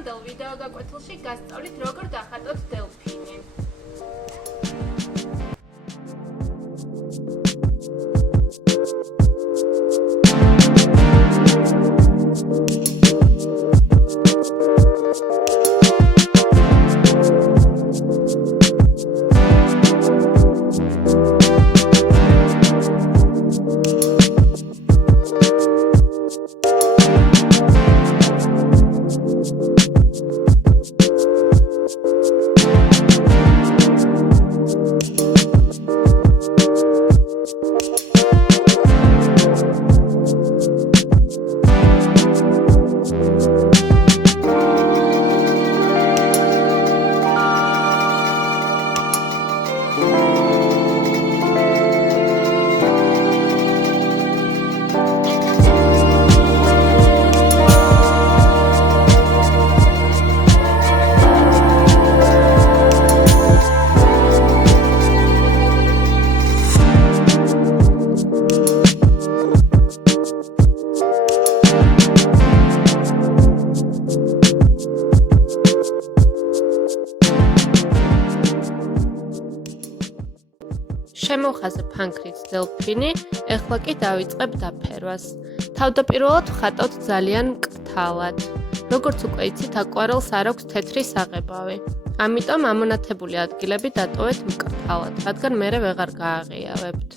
დღევანდელ ვიდეო გაკვეთილში გასწავლით როგორ დავხატოთ დელფინი. შემოვხაზე ფანქრით დელფინი, ეხლა კი დავიწყებ დაფერვას. თავდაპირველად ვხატავთ ძალიან მკრთალად. როგორც უკვე იცით, აკვარელს არ აქვს თეთრი საღებავი. ამიტომ ამონათებული ადგილები დატოვეთ მკრთალად, რადგან მერე ვეღარ გააღიავებთ.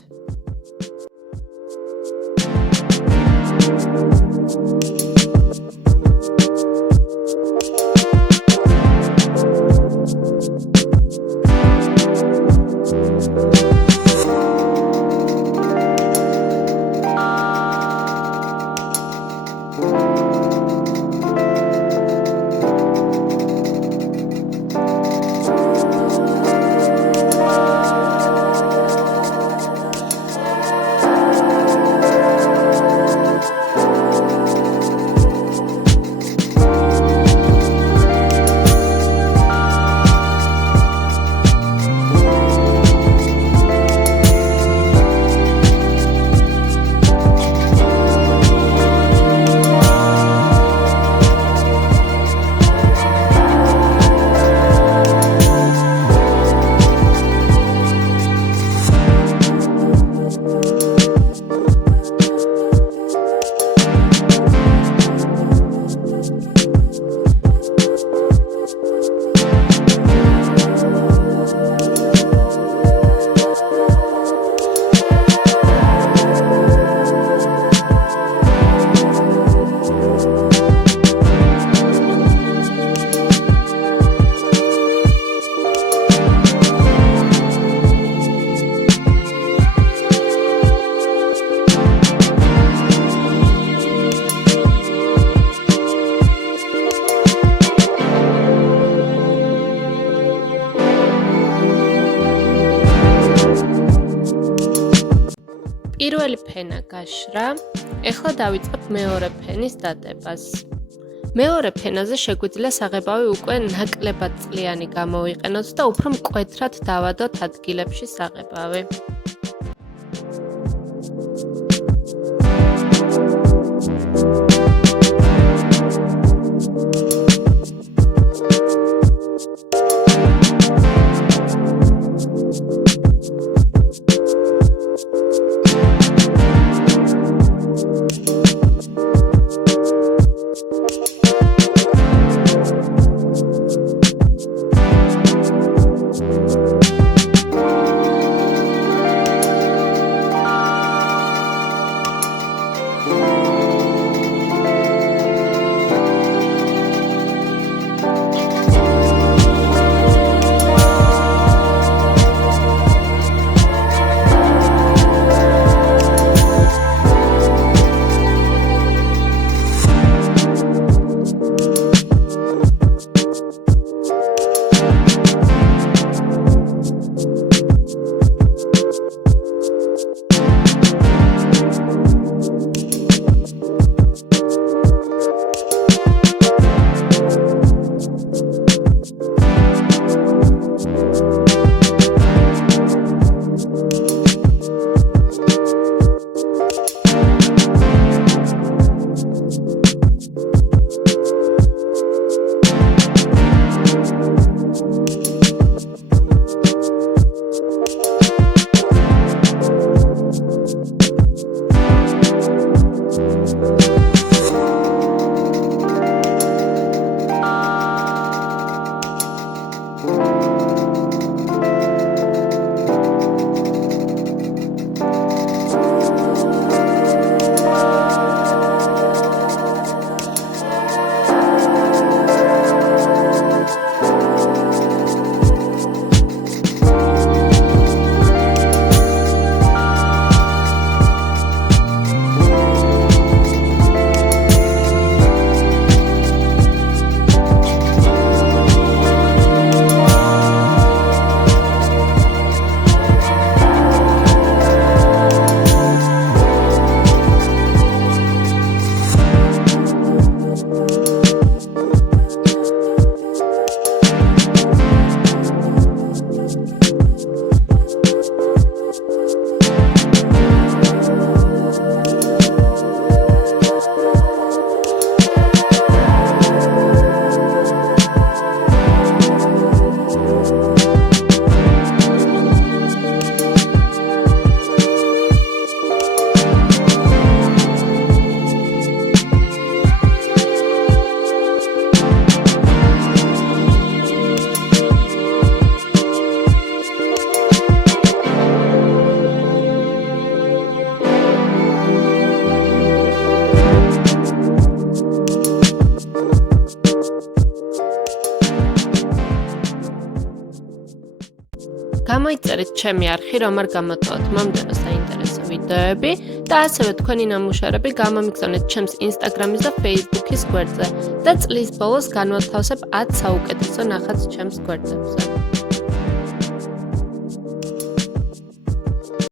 პირველი ფენა გაშრა, ეხლა დავიწყებ მეორე ფენის დადებას. მეორე ფენაზე შეგვიძლია საღებავი უკვე ნაკლებად წლიანი გამოვიყენოთ და უფრო მკვეთრად დავადოთ ადგილებში საღებავი. გამოიწერეთ ჩემი არხი, რომ არ გამოტოვოთ მომდევნო საინტერესო ვიდეოები და ასევე თქვენი ნამუშევრები გამომიგზავნეთ ჩემს Instagram-ის და Facebook-ის გვერდზე და წლის ბოლოს განვათავსებ 10 საუკეთესო ნახატს ჩემს გვერდებზე.